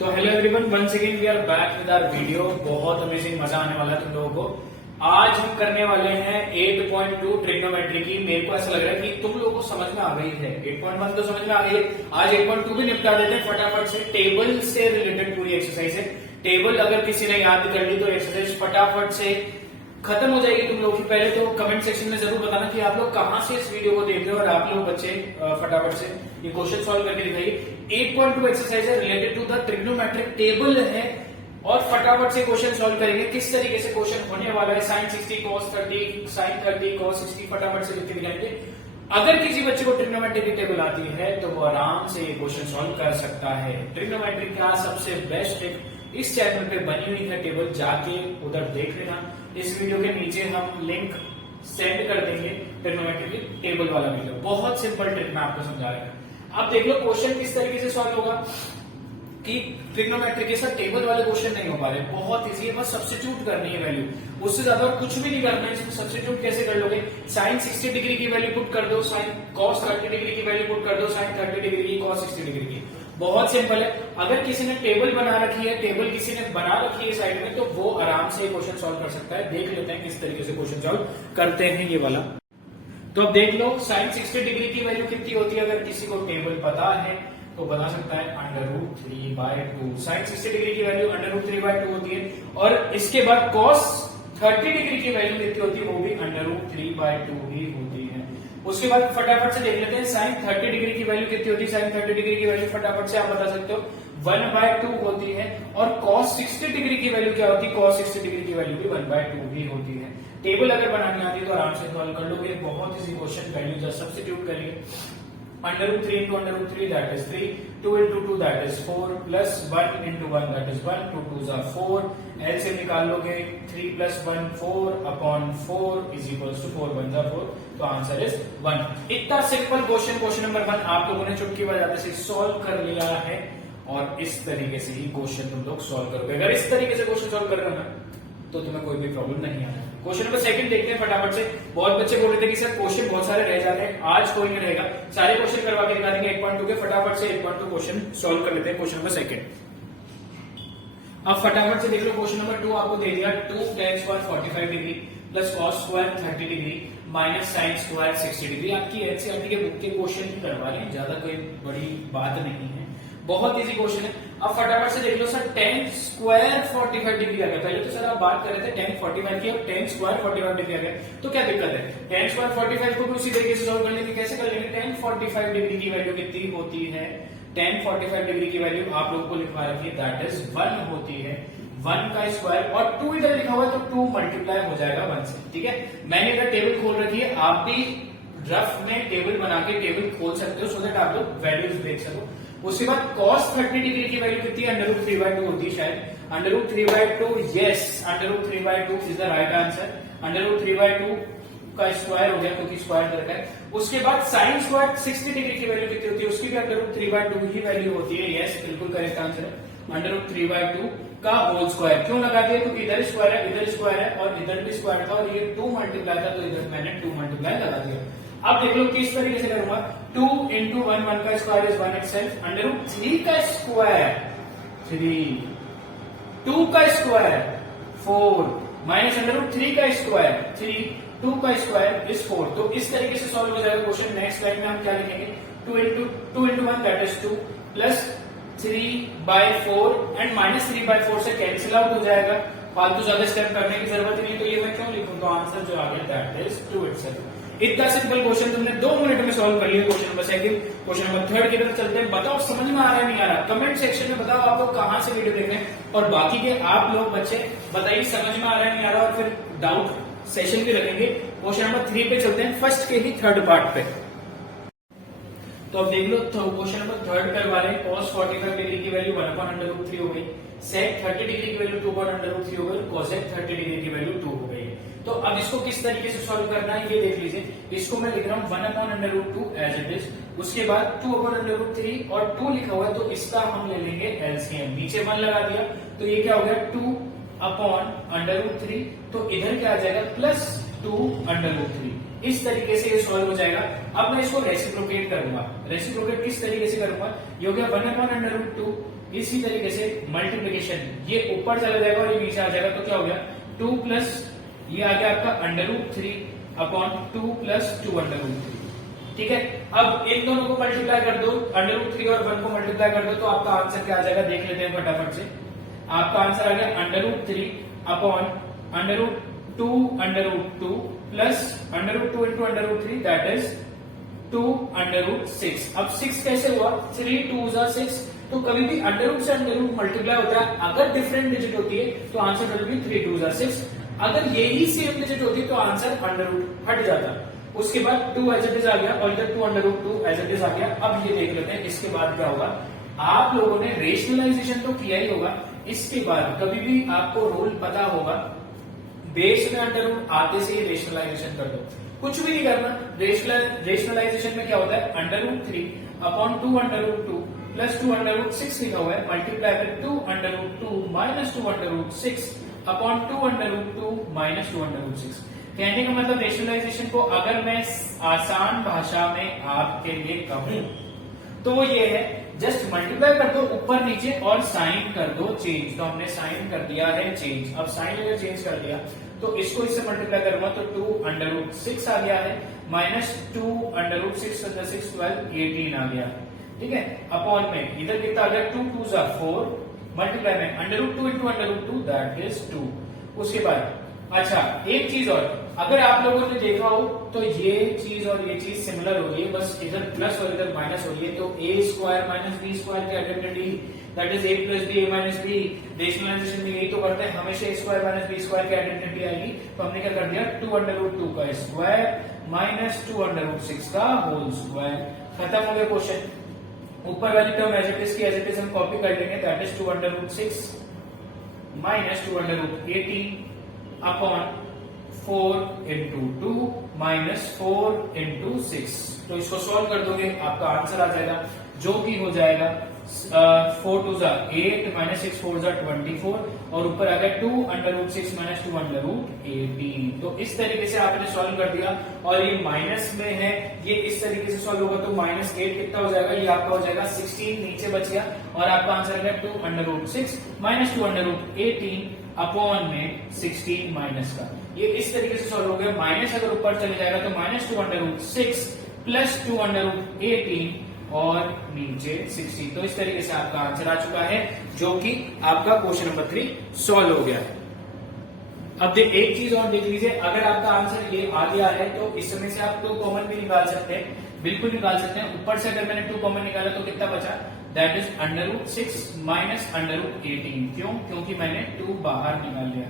तो hello everyone, once again we are back with our video. बहुत amazing मजा आने वाला है तुम लोगों को। आज हम करने वाले हैं 8.2 ट्रिग्नोमेट्री की। मेरे को ऐसा लग रहा है कि तुम लोगों को समझ में आ गई है। 8.1 तो समझ में आ गई है, आज 8.2 भी निपटा देते हैं फटाफट से। टेबल से रिलेटेड पूरी एक्सरसाइज है। टेबल अगर किसी ने याद कर ली तो एक्सरसाइज फटाफट से खत्म हो जाएगी तुम लोगों की। पहले तो कमेंट सेक्शन में जरूर बताना कि आप लोग कहां से इस वीडियो को देख रहे हो, और आप लोग बच्चे फटाफट से ये क्वेश्चन सॉल्व करके दिखाइए। 8.2 एक्सरसाइज है related to the trigonometric table है, और फटाफट से क्वेश्चन सॉल्व करेंगे। किस तरीके से क्वेश्चन होने वाला है, sin 60 cos 30 sin 30 cos 60 फटाफट से लिख के दिखाएंगे। अगर किसी बच्चे को ट्रिग्नोमेट्री की टेबल आती है तो वो आराम से ये क्वेश्चन सॉल्व कर सकता है। ट्रिग्नोमेट्री का सबसे बेस्ट ट्रिक इस चैनल पे बनी हुई है टेबल, जाके उधर देख लेना। इस वीडियो के नीचे हम लिंक सेंड कर देंगे ट्रिग्नोमेट्री की टेबल वाला वीडियो। बहुत सिंपल ट्रिक मैं आपको समझा रहा हूं। आप देख लो क्वेश्चन किस तरीके से सॉल्व होगा कि ट्रिग्नोमेट्री के साथ टेबल वाले क्वेश्चन नहीं हो पा रहे। बहुत इजी है, बस सब्स्टिट्यूट करनी है वैल्यू, उससे ज्यादा और कुछ भी नहीं करना है। इसमें सब्स्टिट्यूट कैसे कर लोगे? sin 60 डिग्री की वैल्यू पुट कर दो, sin cos 30 डिग्री की वैल्यू पुट कर दो, sin 30 डिग्री की cos 60 डिग्री की। बहुत सिंपल है। अगर किसी ने टेबल बना रखी है, टेबल किसी ने बना रखी है साइड में, तो वो आराम से क्वेश्चन सॉल्व कर सकता है। देख लेते हैं किस तरीके से क्वेश्चन सॉल्व करते हैं ये वाला। तो अब देख लो sin 60 डिग्री की वैल्यू कितनी होती है। अगर किसी को टेबल पता है तो बता सकता है √3/2। sin 60 डिग्री की वैल्यू √3/2 होती है, और इसके बाद cos 30 डिग्री की वैल्यू कितनी होती है, वो भी √3/2 ही होती है। उसके बाद फटाफट से देख लेते हैं sin 30 डिग्री की वैल्यू कितनी होती है। sin 30 डिग्री की वैल्यू फटाफट से आप बता सकते हो 1/2 होती है, और cos 60 डिग्री की वैल्यू क्या होती है? cos 60 डिग्री की वैल्यू भी 1/2 ही होती है। टेबल अगर बनानी आती है तो आराम से सॉल्व कर लोगे। बहुत easy question, value just substitute करिए। √3 into √3 that is 3, 2 into 2 that is 4, plus 1 into 1 that is 1, 2 2s are 4, LCM निकाल लोगे 3 plus 1 4 upon 4 is equals to 4 1s are 4, तो आंसर इज 1। इतना सिंपल क्वेश्चन, क्वेश्चन नंबर 1 आप लोगों ने चुटकी बजाते से सॉल्व कर लिया है, और इस तरीके से ही क्वेश्चन तुम लोग सॉल्व करोगे। अगर इस तरीके से क्वेश्चन सॉल्व कर रहे हो ना तो तुम्हें कोई भी प्रॉब्लम नहीं आना। क्वेश्चन नंबर 2 देखते हैं फटाफट से। बहुत बच्चे बोल रहे थे कि सर क्वेश्चन बहुत सारे रह जाते हैं, आज कोई नहीं रहेगा, सारे क्वेश्चन करवा के दिखा देंगे 8.2 के। फटाफट से 8.2 क्वेश्चन सॉल्व कर लेते हैं। क्वेश्चन नंबर 2 अब फटाफट से देख लो। क्वेश्चन नंबर 2 आपको दे दिया 2 tan square 45 degree plus cos square 30 degree minus sin square 60 degree. आपकी एनसीईआरटी के बुक के क्वेश्चन ही करवा रहे हैं, ज्यादा कोई बड़ी बात नहीं है, बहुत इजी क्वेश्चन है। अब फटाफट से देख लो सर, tan स्क्वायर 45 डिग्री आ गया। पहले तो सर आप बात कर रहे थे tan 45 की, अब tan स्क्वायर 45 डिग्री आ गया, तो क्या दिक्कत है? tan स्क्वायर 45 को भी उसी तरीके से सॉल्व करने की कैसे कर लेंगे? tan 45 डिग्री की वैल्यू कितनी होती है? tan 45 डिग्री की वैल्यू आप लोगों को लिखवा रखी है, दैट इज 1 होती है। 1 का स्क्वायर, और 2 इधर लिखा हुआ है तो 2 मल्टीप्लाई हो जाएगा 1 से। ठीक है, मैंने इधर टेबल खोल रखी है, आप भी रफ में टेबल बना के टेबल खोल सकते हो, सो दैट आप लोग वैल्यूज देख सको। उसके बाद cos 30 डिग्री की वैल्यू कितनी है? √3/2 होती है शायद। √3/2, yes, √3/2 is the right answer. √3/2 का स्क्वायर हो गया क्योंकि स्क्वायर दरकार है। उसके बाद sin स्क्वायर 60 डिग्री की वैल्यू कितनी होती है? उसकी भी √3/2 ही वैल्यू होती है। यस, बिल्कुल करेक्ट आंसर है। √3/2 का होल स्क्वायर क्यों लगा दिया? क्योंकि इधर स्क्वायर है, इधर स्क्वायर है, और इधर भी स्क्वायर था, और ये 2 मल्टीप्लाई था, तो इधर मैंने 2 मल्टीप्लाई लगा दिया। अब देख लो किस तरीके से करूंगा। 2 into 1, 1 का स्क्वायर इज 1 itself, √3 का स्क्वायर 3, 2 का स्क्वायर 4, माइनस √3 का स्क्वायर 3, 2 का स्क्वायर इज 4। तो इस तरीके से सॉल्व हो जाएगा क्वेश्चन। नेक्स्ट लाइन में हम क्या लिखेंगे? 2 into 1 that is 2, plus 3/4 and minus 3/4 से कैंसिल आउट हो जाएगा। फालतू ज्यादा स्टेप करने की जरूरत नहीं, तो ये मैं क्यों लिखूं? तो आंसर जो आ गया दैट इज 2 itself। इतना सिंपल क्वेश्चन तुमने 2 मिनट में सॉल्व कर लिया। Question number 2। क्वेश्चन नंबर 3 की तरफ चलते हैं। बताओ समझ में आ रहा है नहीं आ रहा? कमेंट सेक्शन में बताओ आप लोग कहां से वीडियो देख रहे हैं, और बाकी के आप लोग बच्चे बताइए समझ में आ रहा है नहीं आ रहा, और फिर डाउट सेशन भी रखेंगे। क्वेश्चन नंबर 3 पे चलते हैं, फर्स्ट के ही 3rd पार्ट पे। तो अब देख लो, क्वेश्चन नंबर 3 करवा रहे हैं। cos 45 डिग्री की वैल्यू 1/√3 हो गई, sec 30 डिग्री की वैल्यू 2/√3 हो गई, cosec 30 डिग्री की वैल्यू 2 हो गई। तो अब इसको किस तरीके से सॉल्व करना है ये देख लीजिए। इसको मैं लिख रहा हूं 1/√2 एज इट इज, उसके बाद 2/√3 और 2 लिखा हुआ है, तो इसका हम ले लेंगे एलसीएम। नीचे 1 लगा दिया तो ये क्या हो गया? 2/√3, तो इधर क्या आ जाएगा? प्लस 2/√3। इस तरीके से ये सॉल्व हो जाएगा। अब मैं इसको रेसिप्रोकेट करूंगा। रेसिप्रोकेट किस तरीके से करूंगा? ये हो गया 1/√2 इसी तरीके से मल्टीप्लीकेशन, ये ऊपर चला जाएगा और ये नीचे आ जाएगा, तो क्या हो गया 2 प्लस ये आ गया आपका √3 अपॉन 2 प्लस 2 √3। ठीक है, अब इन दोनों को मल्टीप्लाई कर दो, √3 और 1 को मल्टीप्लाई कर दो, तो आपका आंसर क्या आ जाएगा देख लेते हैं फटाफट से। आपका आंसर आ गया √3 upon √2 √2 plus √2 into √3 that is 2 √6। अब 6 कैसे हुआ, 3 2 6, तो कभी भी √ से √ मल्टीप्लाई होता है, अगर डिफरेंट डिजिट होती है तो आंसर विल बी 3 2 6, अगर यही सेम डिजिट होती तो आंसर √ हट जाता। उसके बाद 2 एज इट इज आ गया और इधर 2 √2 एज इट इज आ गया। अब ये देख लेते हैं इसके बाद क्या होगा। आप लोगों ने रेशनलाइजेशन तो किया ही होगा, इसके बाद कभी भी आपको रूल पता होगा, बेस में √ आते से ही रेशनलाइजेशन कर दो, कुछ भी नहीं करना। रेशनलाइजेशन में क्या होता है, √3 अपॉन 2 √2 प्लस 2 √6 लिखा हुआ है, multiply with 2 √2 minus 2 √6 upon 2 √2 minus 2 √6। कहने का मतलब रेशनलाइजेशन को अगर मैं आसान भाषा में आपके लिए कहूं तो ये है, जस्ट मल्टीप्लाई कर दो ऊपर नीचे और साइन कर दो चेंज। तो हमने साइन कर दिया है चेंज। अब साइन अगर चेंज कर दिया तो इसको इससे मल्टीप्लाई करूंगा तो 2 √6 आ गया है, माइनस 2 √6 6 12 18 आ गया है। ठीक है, अपॉन में इधर कितना आ गया 2 2 4, मल्टीप्लाई में √2 इंटू √2 दैट इज 2। उसके बाद अच्छा एक चीज और, अगर आप लोगों ने देखा हो तो ये चीज और ये चीज सिमिलर हो रही है, बस इधर प्लस और इधर माइनस हो रही है, तो a² माइनस b² की identity that is a plus b a minus b। Rationalization में यही तो करते हैं, हमेशा a² माइनस b² की आइडेंटिटी आएगी। तो हमने क्या कर दिया 2 √2 का स्क्वायर माइनस 2 √6 का होल स्क्वायर। खत्म हो गया क्वेश्चन। ऊपर वाली टर्म एज इट इज की एज इट इज हम कॉपी कर लेंगे, that is 2 √6 minus 2 √18 upon 4 into 2 minus 4 into 6। तो इसको सॉल्व कर दोगे आपका आंसर आ जाएगा, जो कि हो जाएगा 4 2 8 माइनस 6 4 24, और ऊपर आ गया 2 √6 माइनस 2 √18। तो इस तरीके से आपने सॉल्व कर दिया, और ये माइनस में है, ये इस तरीके से सॉल्व होगा तो -8 कितना हो जाएगा, ये आपका हो जाएगा 16 नीचे बच गया, और आपका आंसर है 2 √6 माइनस 2 √18 अपॉन में 16 माइनस का। ये इस तरीके से सॉल्व हो गया। माइनस अगर ऊपर चले जाएगा तो माइनस 2 √6 प्लस 2 √18 और नीचे 16। तो इस तरीके से आपका आंसर आ चुका है, जो कि आपका क्वेश्चन नंबर 3 सॉल्व हो गया है। अब एक चीज और देख लीजिए, अगर आपका आंसर ये आ गया है तो इस समय से आप 2 कॉमन भी निकाल सकते हैं, बिल्कुल निकाल सकते हैं। ऊपर से अगर मैंने 2 कॉमन निकाला तो कितना बचा, दैट इज √6 माइनस √18। क्यों, क्योंकि मैंने 2 बाहर निकाल लिया,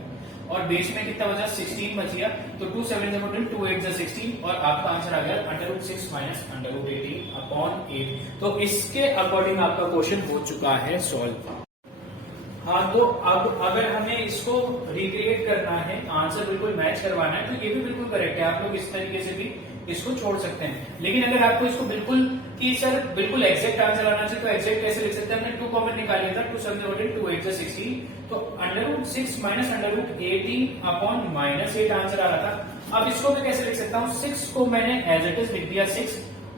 और बेस में कितना बचा 16 बच गया, तो 2 7 2 8 16, और आपका आंसर आ गया √6 माइनस √18 अपॉन 8। तो इसके अकॉर्डिंग आपका क्वेश्चन हो चुका है सॉल्व। हाँ, तो अब अगर हमें इसको रिक्रिएट करना है, आंसर बिल्कुल मैच करवाना है, तो ये भी बिल्कुल करेक्ट है। आप लोग इस तरीके से भी इसको छोड़ सकते हैं, लेकिन अगर आपको इसको बिल्कुल कि सर बिल्कुल एग्जैक्ट आंसर आना चाहिए, तो एग्जैक्ट कैसे लिख सकते हैं। हमने 2 कॉमन निकाल लिया था, 2 7 2 8 16, तो √6 माइनस √18 अपॉन -8 आंसर आ रहा था। अब इसको मैं कैसे लिख सकता हूँ, 6 को मैंने एज इट इज लिख दिया 6,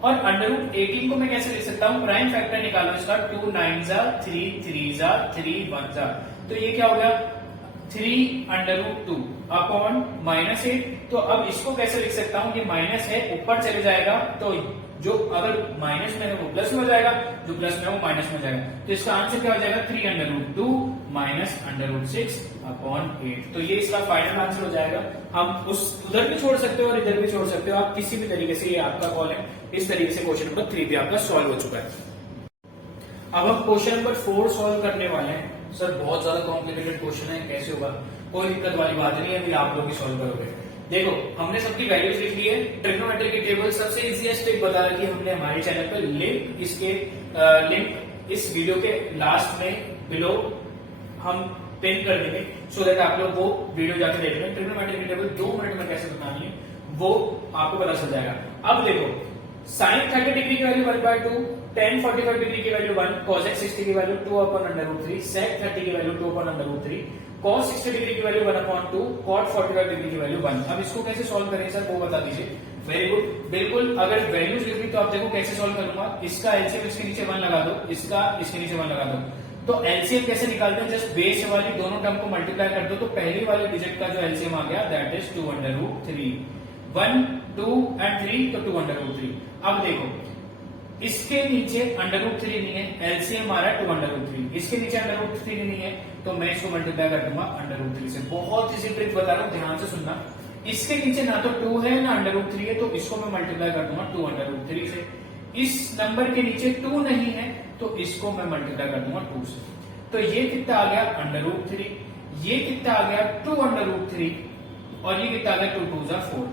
और √18 को मैं कैसे लिख सकता हूँ, प्राइम फैक्टर निकालो इसका, 2 9 3 3 3 1 तो ये क्या हो गया 3 √2 अपॉन -8। तो अब इसको कैसे लिख सकता हूँ, ये माइनस है, ऊपर चले जाएगा, तो जो अगर माइनस में है वो प्लस में हो जाएगा, जो प्लस में है वो माइनस में हो जाएगा। तो इसका आंसर क्या हो जाएगा 3 √2 माइनस √6 अपॉन 8। तो ये इसका फाइनल आंसर हो जाएगा। हम उस उधर भी छोड़ सकते हो और इधर भी छोड़ सकते हो, आप किसी भी तरीके से, ये आपका कॉल है। इस तरीके से क्वेश्चन नंबर 3 भी आपका सॉल्व हो चुका है। अब हम क्वेश्चन नंबर 4 सॉल्व करने वाले हैं। सर बहुत ज्यादा कॉम्प्लिकेटेड क्वेश्चन है, कैसे होगा, कोई दिक्कत वाली बात नहीं है, अभी आप लोग ही सॉल्व करोगे। देखो, हमने सबकी वैल्यूज लिख ली है, ट्रिग्नोमेट्री की टेबल सबसे इजीएस्ट ट्रिक बता रखी है हमने हमारे चैनल पर। लिंक इसके लिंक इस वीडियो के लास्ट में बिलो हम पिन कर देंगे, सो दैट आप लोग वो वीडियो जाकर देख लें। ट्रिग्नोमेट्री की टेबल 2 मिनट में कैसे बनानी है वो आपको पता चल जाएगा। अब देखो, साइन 30 डिग्री की वैल्यू 1/2, tan 45 डिग्री की वैल्यू 1, cosec 60 की वैल्यू 2 अपॉन √3, sec 30 की वैल्यू 2 अपॉन √3, cos 60 डिग्री की वैल्यू 1/2, cot 45 डिग्री की वैल्यू 1। अब इसको कैसे सॉल्व करेंगे सर, वो बता दीजिए। वेरी गुड, बिल्कुल। अगर वैल्यूज लिख ली तो आप देखो कैसे सॉल्व करूंगा। इसका एलसीएम इसके नीचे 1 लगा दो, इसका इसके नीचे 1 लगा दो, तो एलसीएम कैसे निकालते हैं, जस्ट बेस वाली दोनों टर्म को मल्टीप्लाई कर दो, तो पहली वाली डिजिट का जो एलसीएम आ गया दैट इज 2√3, 1 2 एंड 3 तो 2√3। अब देखो इसके नीचे √3 नहीं है, एलसीएम आ रहा है 2√3, इसके नीचे √3 नहीं है, तो मैं इसको मल्टीप्लाई कर दूंगा √3 से। बहुत इजी ट्रिक बता रहा हूं, ध्यान से सुनना। इसके नीचे ना तो 2 है ना √3 है, तो इसको मैं मल्टीप्लाई कर दूंगा 2√3 से। इस नंबर के नीचे 2 नहीं है, तो इसको मैं मल्टीप्लाई कर दूंगा 2 से। तो ये कितना आ गया √3, ये कितना आ गया 2√3, और ये कितना आ गया 2 2 4।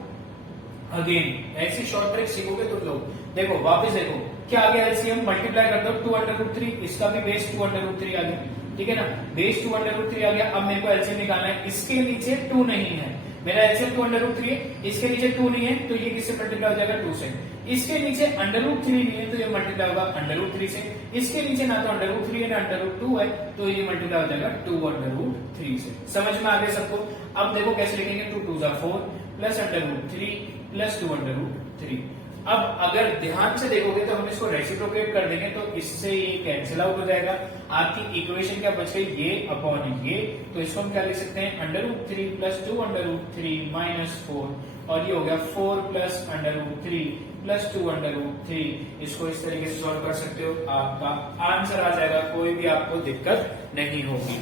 अगेन ऐसी शॉर्ट ट्रिक सीखोगे तुम लोग। देखो वापस देखो क्या आ गया एलसीएम, मल्टीप्लाई कर दो 2√3, इसका भी बेस 2√3 आ गया, ठीक है ना, बेस 2√3 आ गया। अब मेरे को एलसीएम निकालना है, इसके नीचे 2 नहीं है, मेरा एलसीएम 2√3 है, इसके नीचे 2 नहीं है, तो ये किससे मल्टीप्लाई हो जाएगा 2 से। इसके नीचे √3 नहीं है, तो ये मल्टीप्लाई होगा √3 से। इसके नीचे ना तो √3 है ना √2 है, तो ये मल्टीप्लाई हो जाएगा 2√3 से। समझ में आ गया सबको। अब देखो कैसे लिखेंगे, 2 2 4 प्लस √3 प्लस 2√3। अब अगर ध्यान से देखोगे तो हम इसको रेसिप्रोकेट कर देंगे, तो इससे ये कैंसिल आउट हो जाएगा। आपकी इक्वेशन क्या बच गई, ये अपॉन ये, तो इसको हम क्या लिख सकते हैं √3 प्लस 2√3 माइनस 4, और ये हो गया 4 प्लस √3 प्लस 2√3। इसको इस तरीके से सॉल्व कर सकते हो, आपका आंसर आ जाएगा, कोई भी आपको दिक्कत नहीं होगी।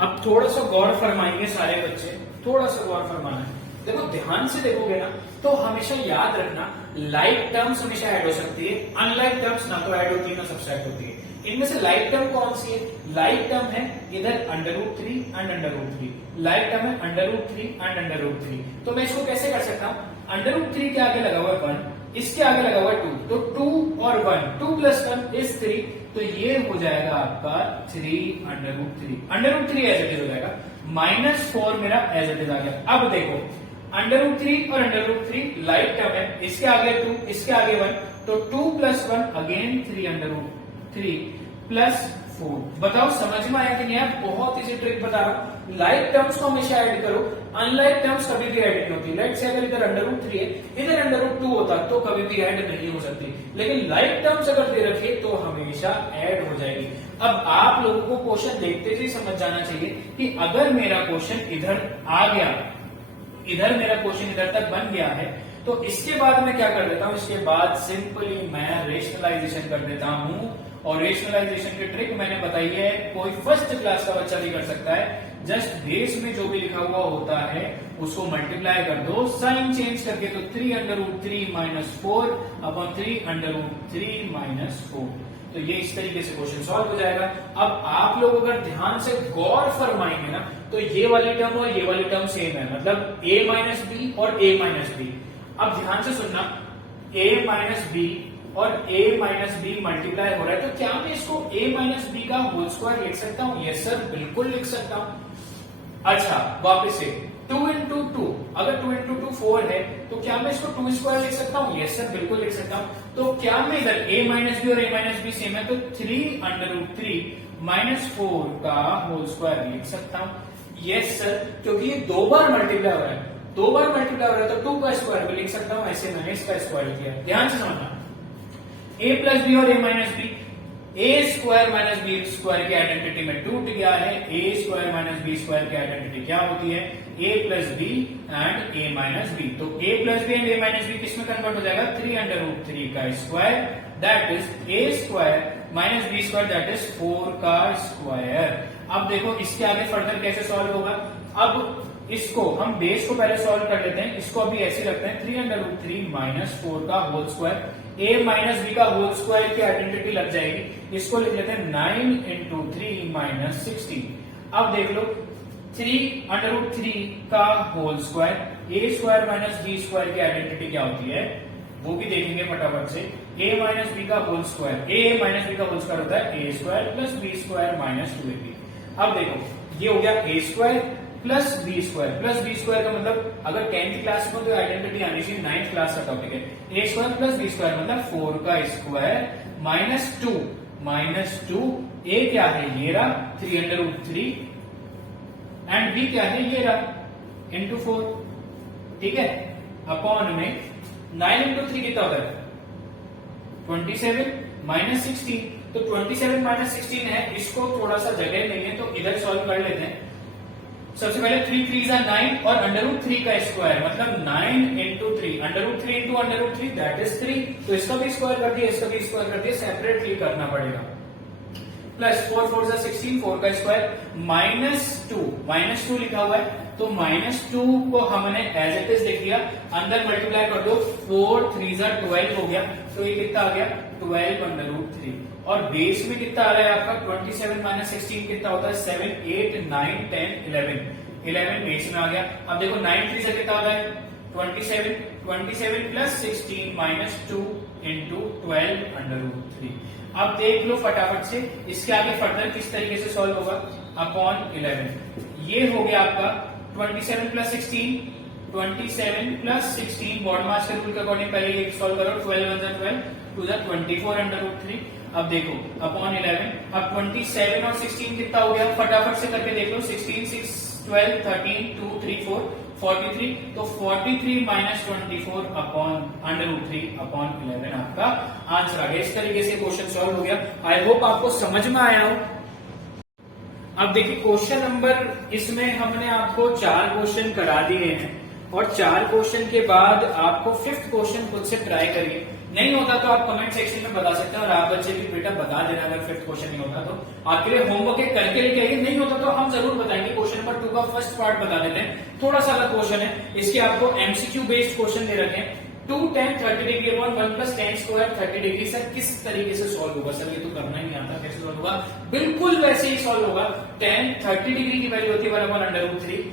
अब थोड़ा सा गौर फरमाएंगे सारे बच्चे, थोड़ा सा गौर फरमाना है। देखो ध्यान से देखोगे ना, तो हमेशा याद रखना लाइक टर्म्स हमेशा ऐड हो सकती है, अनलाइक टर्म्स ना तो ऐड होती है ना सब्सट्रैक्ट होती है। इनमें से लाइक टर्म कौन सी है, लाइक टर्म है इधर √3 एंड √3, लाइक टर्म है √3 एंड √3। तो मैं इसको कैसे कर सकता हूं, √3 के आगे लगा हुआ है 1, इसके आगे लगा हुआ है 2, तो 2 और 1, 2 प्लस 1 इज 3, तो ये हो जाएगा आपका 3√3 एज इट इज हो जाएगा, -4 मेरा एज इट इज आ गया। अब देखो √3 और √3 लाइक टर्म है, इसके आगे 2 इसके आगे 1, तो 2 प्लस 1 अगेन 3√3 प्लस 4। बताओ समझ में आया कि नहीं आया? बहुत इजी ट्रिक बता रहा हूं। लाइक टर्म्स को हमेशा ऐड करो, अनलाइक टर्म्स कभी भी ऐड नहीं होती। लेट्स से अगर इधर √3 है, इधर √2 होता तो कभी भी ऐड नहीं हो सकती, लेकिन लाइक टर्म्स अगर दे रखे तो हमेशा ऐड हो जाएगी। अब आप लोगों को क्वेश्चन देखते ही समझ जाना चाहिए कि अगर मेरा क्वेश्चन इधर आ गया, इधर मेरा क्वेश्चन इधर तक बन गया है, तो इसके बाद मैं क्या कर देता हूं, इसके बाद सिंपली मैं रेशनलाइजेशन कर देता हूं। और रेशनलाइजेशन की ट्रिक मैंने बताई है, कोई फर्स्ट क्लास का बच्चा भी कर सकता है। जस्ट बेस में जो भी लिखा हुआ होता है उसको मल्टीप्लाई कर दो, साइन चेंज करके, तो 3√3 माइनस 4 अपॉन 3√3 माइनस 4। तो ये इस तरीके से क्वेश्चन सॉल्व हो जाएगा। अब आप लोग अगर ध्यान से गौर फरमाएंगे ना, तो ये वाली टर्म और ये वाली टर्म सेम है, मतलब a माइनस बी और a माइनस बी। अब ध्यान से सुनना, a माइनस बी और a माइनस बी मल्टीप्लाई हो रहा है, तो क्या मैं इसको a माइनस बी का होल स्क्वायर लिख सकता हूं? यस सर, बिल्कुल लिख सकता हूं। अच्छा वापिस से 2 इंटू 2, अगर 2 इंटू 2 4 है, तो क्या मैं इसको 2 स्क्वायर लिख सकता हूं? यस सर, बिल्कुल लिख सकता हूं। तो क्या मैं इधर a माइनस बी और a माइनस बी सेम है, तो 3√3 माइनस 4 का होल स्क्वायर लिख सकता हूं? यस सर, क्योंकि ये 2 बार मल्टीप्लाई हो रहा है, 2 बार मल्टीप्लाई हो रहा है, तो 2 का स्क्वायर भी लिख सकता हूं। ऐसे मैंने इसका स्क्वायर किया। ध्यान से समझना, a प्लस बी और a minus b, a square minus b square की आइडेंटिटी में टूट गया है। a square minus b square की आइडेंटिटी क्या होती है? a plus b and a minus b. तो a plus b and a minus b किसमें कन्वर्ट हो जाएगा? 3√3 का square, that is a square minus b square, that is 4 का स्क्वायर। अब देखो इसके आगे फर्दर कैसे सॉल्व होगा। अब इसको हम बेस को पहले सॉल्व कर लेते हैं, इसको अभी ऐसे रखते हैं 3√3 माइनस 4 का whole square, a minus b का होल स्क्वायर की आइडेंटिटी लग जाएगी। इसको लिख लेते हैं 9 इंटू 3 माइनस 16। अब देख लो 3√3 का whole square, a square minus b square की आइडेंटिटी क्या होती है वो भी देखेंगे फटाफट से। a माइनस बी का whole square, a minus b का होल स्क्वायर होता है a square plus b square minus 2ab। अब देखो ये हो गया a square plus b square का मतलब अगर 10th क्लास में तो आइडेंटिटी आनी चाहिए, 9th क्लास का टॉपिक है। a square plus b square मतलब 4 का स्क्वायर माइनस 2, a क्या है ये रहा 3√3 एंड b क्या है ये रहा इंटू 4, ठीक है, अपॉन में 9 इंटू 3 कितना होता है 27 माइनस 16। तो 27 माइनस 16 है, इसको थोड़ा सा जगह नहीं है तो इधर सॉल्व कर लेते हैं। सबसे पहले 3 3 जा 9 और √3 का स्क्वायर मतलब 9 इंटू 3, √3 इंटू √3 दैट इज 3। तो इसका भी स्क्वायर कर दिया, इसका भी स्क्वायर कर दिया, सेपरेटली करना पड़ेगा। प्लस 4 4 जा 16, 4 का स्क्वायर माइनस टू लिखा हुआ है तो -2 को हमने एज इट इज लिख दिया, अंदर मल्टीप्लाई कर दो, 4 3 जा 12 हो गया तो ये कितना आ गया 12 √3। और बेस में कितना आ रहा है आपका 27 माइनस 16 कितना होता है 7 8 9 10 11 बेस में आ गया। अब देखो 9 3 से कितना होता है 27 प्लस 16 माइनस 2 इंटू 12 √3। अब देख लो फटाफट से इसके आगे फर्दर किस तरीके से सॉल्व होगा, अपॉन 11। ये हो गया आपका 27 प्लस 16 बॉड मास के रूल के अकॉर्डिंग पहले ये सॉल्व करो, 12 1 12 2 24 √3। अब देखो अपॉन 11, अब 27 और 16 कितना हो गया फटाफट से करके देख लो, 16 6 12 13 2 3 4 43, तो 43 माइनस 24 अपॉन √3 अपॉन 11 आपका आंसर आ गया। इस तरीके से क्वेश्चन सॉल्व हो गया। आई होप आपको समझ में आया हो। अब देखिए क्वेश्चन नंबर, इसमें हमने आपको 4 क्वेश्चन करा दिए हैं और 4 क्वेश्चन के बाद आपको 5th क्वेश्चन खुद से ट्राई करिए। नहीं होता तो आप कमेंट सेक्शन में बता सकते हैं और आप बच्चे भी बेटा बता देना अगर 5th क्वेश्चन नहीं होता तो। आपके लिए होमवर्क एक करके लेके आइए, नहीं होता तो हम जरूर बताएंगे। क्वेश्चन नंबर 2 का फर्स्ट पार्ट बता देते हैं, थोड़ा सा अलग क्वेश्चन है, इसके आपको एमसीक्यू बेस्ड क्वेश्चन दे रखे हैं। 2 tan 30 degree upon 1 plus tan square 30 degree sir किस तरीके से सॉल्व होगा, सर ये तो करना ही नहीं आता, कैसे सॉल्व होगा, बिल्कुल वैसे ही सॉल्व होगा। tan 30 डिग्री की वैल्यू होती है 1 अपॉन √3,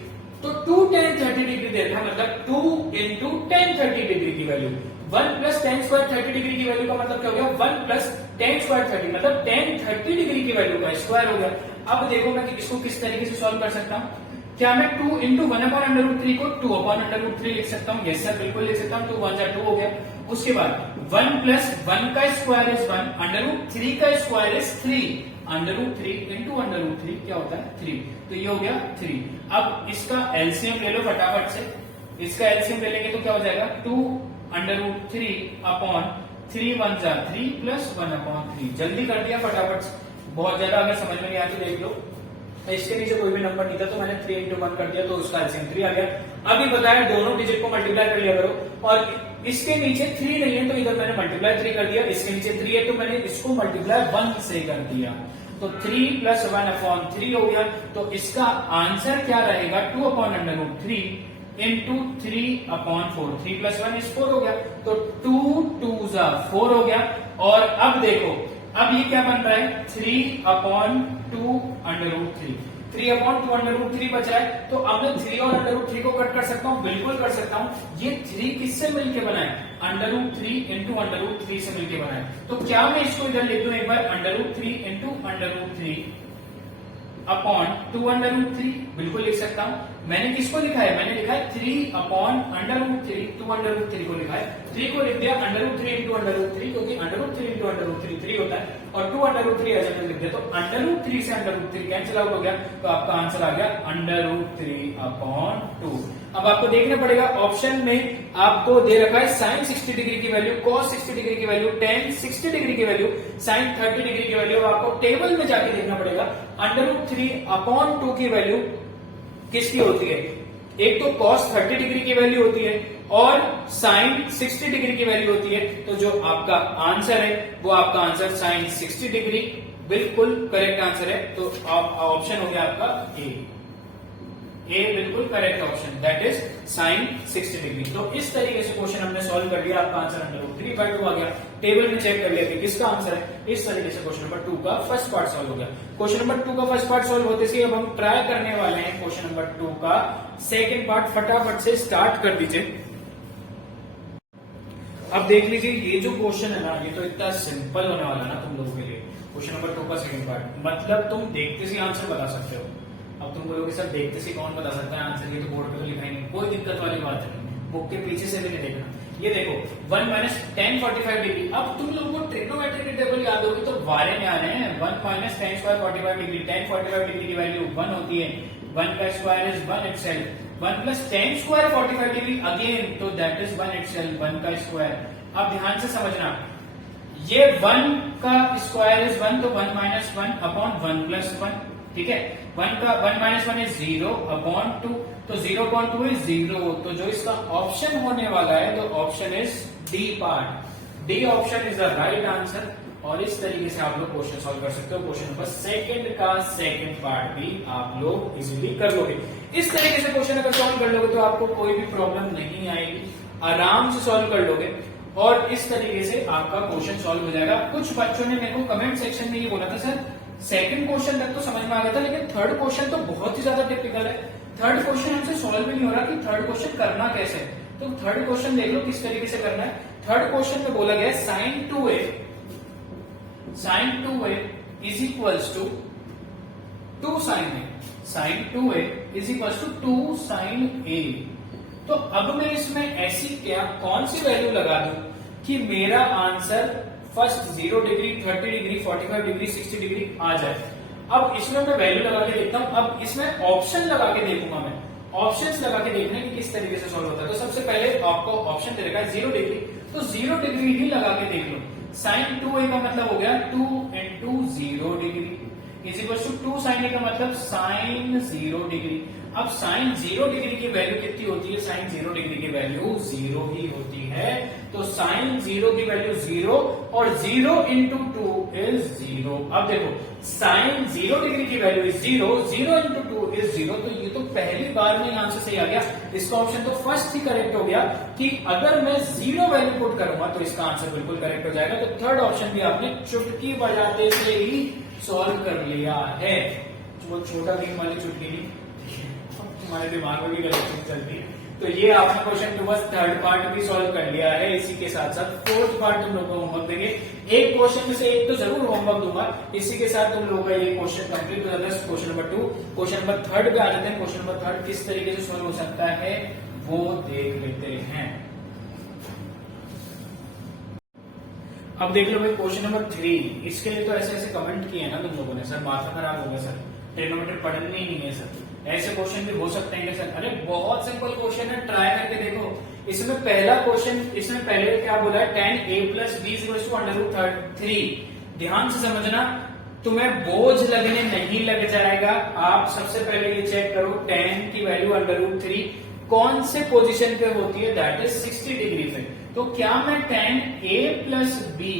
तो 2 tan 30 डिग्री देता है मतलब 2 इंटू tan 30 डिग्री की value, 1 plus tan square 30 degree की वैल्यू का मतलब क्या हो गया 1 प्लस tan स्क्वायर 30 मतलब tan 30 डिग्री की वैल्यू का स्क्वायर हो गया। अब देखो मैं इसको किस तरीके से सॉल्व कर सकता हूँ, क्या मैं 2 इंटू 1 अपॉन √3 को 2 अपॉन √3 लिख सकता हूँ, यस सर बिल्कुल लिख सकता हूँ, 2 1 जा 2 हो गया। उसके बाद 1 प्लस 1 का स्क्वायर इज 1, √3 का स्क्वायर इज 3, √3 इंटू √3 क्या होता है 3, तो ये हो गया 3। अब इसका एलसीएम ले लो फटाफट से, इसका एलसीएम ले लेंगे तो क्या हो जाएगा 2 √3 अपॉन 3 1 जा 3 प्लस 1 अपॉन 3। जल्दी कर दिया फटाफट से, बहुत ज्यादा अगर समझ में नहीं आया तो देख लो। इसके नीचे कोई भी नंबर नहीं था तो मैंने 3 इंटू 1 कर दिया तो उसका एलसीएम 3 आ गया। अभी बताया दोनों डिजिट को मल्टीप्लाई कर लिया करो, और इसके नीचे 3 नहीं है तो इधर मैंने मल्टीप्लाई 3 कर दिया, इसके नीचे 3 है तो मैंने इसको मल्टीप्लाई 1 से कर दिया, तो 3 प्लस 1 अपॉन 3 हो गया। तो इसका आंसर क्या रहेगा 2 upon √3 into 3 upon 4, 3 plus 1 is 4 हो गया, तो 2 2 जा 4 हो गया। और अब देखो अब ये क्या बन रहा है 3 अपॉन 2 √3, 3 अपॉन 2 √3 बचा है, तो अब मैं 3 और √3 को कट कर सकता हूँ, बिल्कुल कर सकता हूँ। ये 3 किससे मिलके बना है √3 इंटू √3 से मिलके बना है, तो क्या मैं इसको इधर लिख दूं एक बार √3 इंटू √3 अपॉन 2 √3, बिल्कुल लिख सकता हूं। मैंने किसको लिखा है, मैंने लिखा है 3 अपॉन √3, 2 √3 को लिखा है, 3 को लिख दिया √3 इंटू √3 क्योंकि √3 इंटू √3 3 होता है, और 2 √3 ऐसे लिख दिया तो √3 से √3 कैंसिल आउट हो गया, तो आपका आंसर आ गया √3 अपॉन 2। अब आपको देखना पड़ेगा ऑप्शन में आपको दे रखा है sin 60 डिग्री की वैल्यू, cos 60 डिग्री की वैल्यू, tan 60 डिग्री की वैल्यू, sin 30 डिग्री की वैल्यू। आपको टेबल में जाके देखना पड़ेगा √3 अपॉन 2 की वैल्यू किसकी होती है, एक तो cos 30 डिग्री की वैल्यू होती है और sin 60 डिग्री की वैल्यू होती है, तो जो आपका आंसर है वो आपका आंसर sin 60 डिग्री बिल्कुल करेक्ट आंसर है। तो ऑप्शन हो गया आपका ए बिल्कुल correct option, that is sin 60 degree. तो इस तरीके से क्वेश्चन हमने सॉल्व कर दिया, आपका आंसर √3/2 आ गया। टेबल में चेक कर लिया कि किसका आंसर है, इस तरीके से क्वेश्चन नंबर 2 का फर्स्ट पार्ट सॉल्व हो गया। क्वेश्चन नंबर 2 का फर्स्ट पार्ट सॉल्व होते से अब हम ट्राई करने वाले हैं क्वेश्चन नंबर 2 का सेकेंड पार्ट। फटाफट से स्टार्ट कर दीजिए। अब देख लीजिए ये जो क्वेश्चन है ना, ये तो इतना सिंपल होने वाला है ना तुम लोगों के लिए। क्वेश्चन नंबर 2 का सेकंड पार्ट, मतलब तुम देखते से आंसर बता सकते हो। अब तुम बोलोगे सर देखते से कौन बता सकता है आंसर, ये तो बोर्ड पे तो लिखा ही नहीं, कोई दिक्कत वाली बात नहीं, बुक के पीछे से भी नहीं देखना। ये देखो 1 माइनस tan 45 डिग्री। अब तुम लोगों को ट्रिग्नोमेट्री की टेबल याद होगी तो बारे में आ रहे हैं। 1 minus tan square 45 degree, tan 45 degree की वैल्यू 1 होती है, 1 का square is 1 itself, 1 plus tan square 45 degree again, तो दैट इज 1 इटसेल्फ, 1 का स्क्वायर। अब ध्यान से समझना, ये 1 का स्क्वायर इज 1, तो 1 माइनस 1 अपॉन 1 प्लस 1, ठीक है। 1 माइनस 1 इज 0 अपॉन 2, तो 0 अपॉन 2 इज 0, तो जो इसका ऑप्शन होने वाला है तो option is D part. D option is the right answer. और इस तरीके से आप लोग क्वेश्चन सॉल्व कर सकते हो। क्वेश्चन नंबर सेकंड का सेकंड पार्ट भी आप लोग इजीली कर लोगे। इस तरीके से क्वेश्चन अगर सॉल्व कर लोगे तो आपको कोई भी प्रॉब्लम नहीं आएगी, आराम से सॉल्व कर लोगे और इस तरीके से आपका क्वेश्चन सॉल्व हो जाएगा। कुछ बच्चों ने मेरे को कमेंट सेक्शन में ये बोला था, सर सेकंड क्वेश्चन तक तो समझ में आ गया था, लेकिन थर्ड क्वेश्चन तो बहुत ही ज्यादा टिपिकल है, थर्ड क्वेश्चन हमसे सॉल्व भी नहीं हो रहा कि थर्ड क्वेश्चन करना कैसे है। तो थर्ड क्वेश्चन देख लो किस तरीके से करना है। थर्ड क्वेश्चन में बोला गया sin 2a is equals to 2 sin a, sin 2a is equals to 2 sin a। तो अब मैं इसमें ऐसी कौन सी वैल्यू लगा दूं कि मेरा answer first 0 degree, 30 degree, 45 degree, 60 degree आ जाए। अब इसमें मैं वैल्यू लगा के देखता हूं। अब इसमें ऑप्शन लगा के देखूंगा मैं, ऑप्शंस लगा के देखने की किस तरीके से सॉल्व होता है। तो सबसे पहले आपको ऑप्शन दे रखा है 0 डिग्री, तो 0 डिग्री ही लगा के देख लो। sin 2a का मतलब हो गया 2 into 0 degree is equal to 2 sin a का मतलब sin 0 डिग्री। अब sin 0 डिग्री की वैल्यू कितनी होती है? sin 0 डिग्री की वैल्यू 0 ही होती है। तो sin 0 की वैल्यू 0 और 0 into 2 is 0। अब देखो sin 0 डिग्री की वैल्यू इज 0, 0 into 2 is 0। तो ये तो पहली बार में आंसर सही आ गया। इसका ऑप्शन तो फर्स्ट ही करेक्ट हो गया कि अगर मैं 0 वैल्यू पुट करूंगा तो इसका आंसर बिल्कुल करेक्ट हो जाएगा। तो थर्ड ऑप्शन भी आपने चुटकी बजाते से ही सॉल्व कर लिया है। वो छोटा भीम वाली चुटकी नहीं, हमारे दिमाग में भी गलत चलती है। तो ये आपने क्वेश्चन के बस थर्ड पार्ट भी सॉल्व कर लिया है। इसी के साथ साथ फोर्थ पार्ट तुम लोग को होमवर्क देंगे। एक क्वेश्चन में से एक तो जरूर होमवर्क दूंगा। इसी के साथ तुम लोगों का ये क्वेश्चन कंप्लीट हो जाता है। Question number 2, question number third पे आ जाते हैं। क्वेश्चन नंबर थर्ड किस तरीके से सॉल्व हो सकता है वो देख लेते हैं। अब देख लो भाई क्वेश्चन नंबर 3। इसके लिए तो ऐसे ऐसे कमेंट किए ना तुम लोगों ने, सर माथा खराब हो गया सर, ट्रिग्नोमेट्री पढ़नी ही नहीं है सर, ऐसे क्वेश्चन भी हो सकते हैं क्या सर? अरे बहुत सिंपल क्वेश्चन है, ट्राई करके देखो। इसमें पहला क्वेश्चन, इसमें पहले क्या बोला है? tan a plus b is equals to √3। ध्यान से समझना, तुम्हें बोझ लगने नहीं लग जाएगा। आप सबसे पहले ये चेक करो tan की वैल्यू √3 कौन से पोजीशन पे होती है? दैट इज 60 डिग्री पे। तो क्या मैं tan a plus b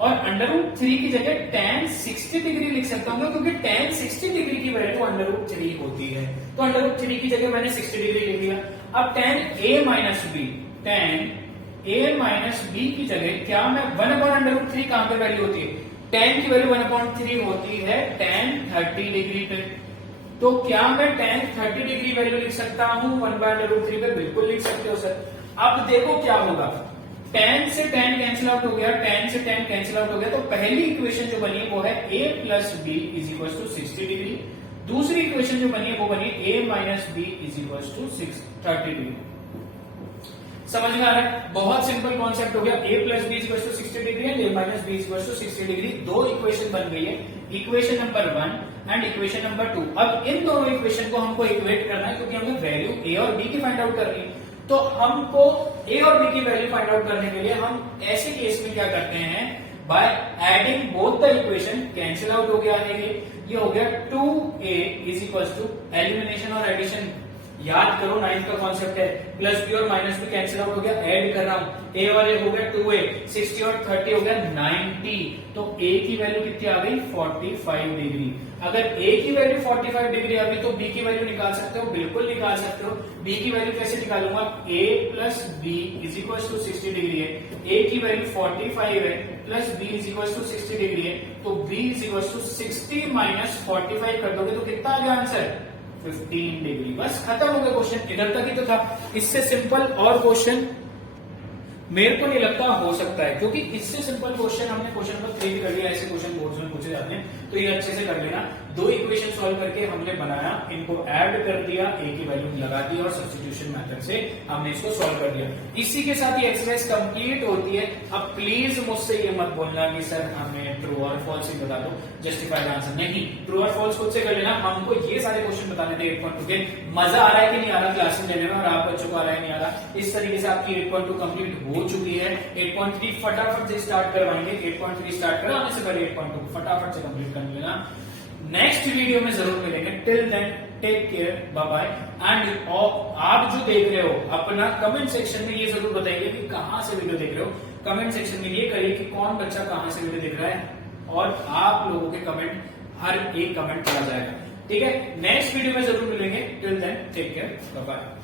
और √3 की जगह tan 60 डिग्री लिख सकता हूँ? क्योंकि tan 60 डिग्री की वैल्यू √3 होती है। तो √3 की जगह मैंने 60 डिग्री लिख दिया। अब tan a minus b, tan a minus b की जगह क्या मैं 1/√3 कहां पे वैल्यू होती है? tan की वैल्यू 1/3 होती है tan 30 डिग्री पे। तो क्या मैं tan 30 डिग्री वैल्यू लिख सकता हूं 1/√3 पे? बिल्कुल लिख सकते हो सर। अब देखो क्या होगा, tan से tan कैंसिल आउट हो गया, tan से tan कैंसिल आउट हो गया। तो पहली इक्वेशन जो बनी है वो है a plus b is equal to 60 degree. दूसरी इक्वेशन जो बनी है वो बनी a minus b is equal to 30 degree. समझ में आ रहा है? बहुत सिंपल कॉन्सेप्ट हो गया। a plus b is equal to 60 degree and a minus b is equal to 60 degree. दो इक्वेशन बन गई है, equation number 1 and equation number 2। अब इन दोनों इक्वेशन को हमको इक्वेट करना है क्योंकि हमें वैल्यू a और b की फाइंड आउट करनी है। तो हमको a और b की वैल्यू फाइंड आउट करने के लिए हम ऐसे केस में क्या करते हैं? By adding both the equation, cancel out हो गया है ये हो गया 2a is equal to elimination और एडिशन। याद करो 9th का कॉन्सेप्ट है, प्लस बी और माइनस बी कैंसिल आउट हो गया, ऐड कर रहा हूं। a और a हो गया 2a, 60 और 30 हो गया 90। तो a की वैल्यू कितनी आ गई? 45 डिग्री। अगर a की वैल्यू 45 डिग्री आ गई तो b की वैल्यू निकाल सकते हो? बिल्कुल निकाल सकते हो। b की वैल्यू कैसे निकालूंगा? a plus b is equal to 60 degree है, a की वैल्यू 45 है plus b is equal to 60 degree है। तो b is equal to 60 minus 45 कर दोगे तो कितना आ गया आंसर? 15 डिग्री। बस खत्म हो गया क्वेश्चन, इधर तक ही तो था। इससे सिंपल और क्वेश्चन मेरे को नहीं लगता हो सकता है, क्योंकि इससे सिंपल क्वेश्चन हमने क्वेश्चन नंबर 3 कर लिया। ऐसे क्वेश्चन बोर्ड्स में पूछे जाते हैं। तो ये अच्छे से कर लेना। 2 इक्वेशन सॉल्व करके हमने बनाया, इनको ऐड कर दिया, ए की वैल्यू लगा दी और सब्स्टिट्यूशन मेथड से हमने इसको सॉल्व कर दिया। इसी के साथ ये एक्सरसाइज कंप्लीट होती है। अब प्लीज मुझसे ये मत बोलना कि सर हमें ट्रू और फॉल्स ही बता दो, जस्टिफाइड आंसर नहीं। ट्रू और फॉल्स खुद से कर लेना। हमको ये सारे क्वेश्चन बताने थे 8.2 के। मजा आ रहा है कि नहीं आ रहा क्लास में लेने में, और आप बच्चों को आ रहा है नहीं आ रहा। इस तरीके से आपकी 8.2 कंप्लीट हो चुकी है। 8.3 फटाफट से स्टार्ट करवाएंगे। 8.3 स्टार्ट करवाने से पहले 8.2 फटाफट से कंप्लीट कर लेना। नेक्स्ट वीडियो में जरूर मिलेंगे। Till then take care, bye bye. And आप जो देख रहे हो अपना कमेंट सेक्शन में ये जरूर बताइए कि कहां से वीडियो देख रहे हो। कमेंट सेक्शन में ये करिए कि कौन बच्चा कहां से वीडियो देख रहा है, और आप लोगों के कमेंट, हर एक कमेंट पढ़ा जाएगा। ठीक है, नेक्स्ट वीडियो में जरूर मिलेंगे। Till then take care, bye bye.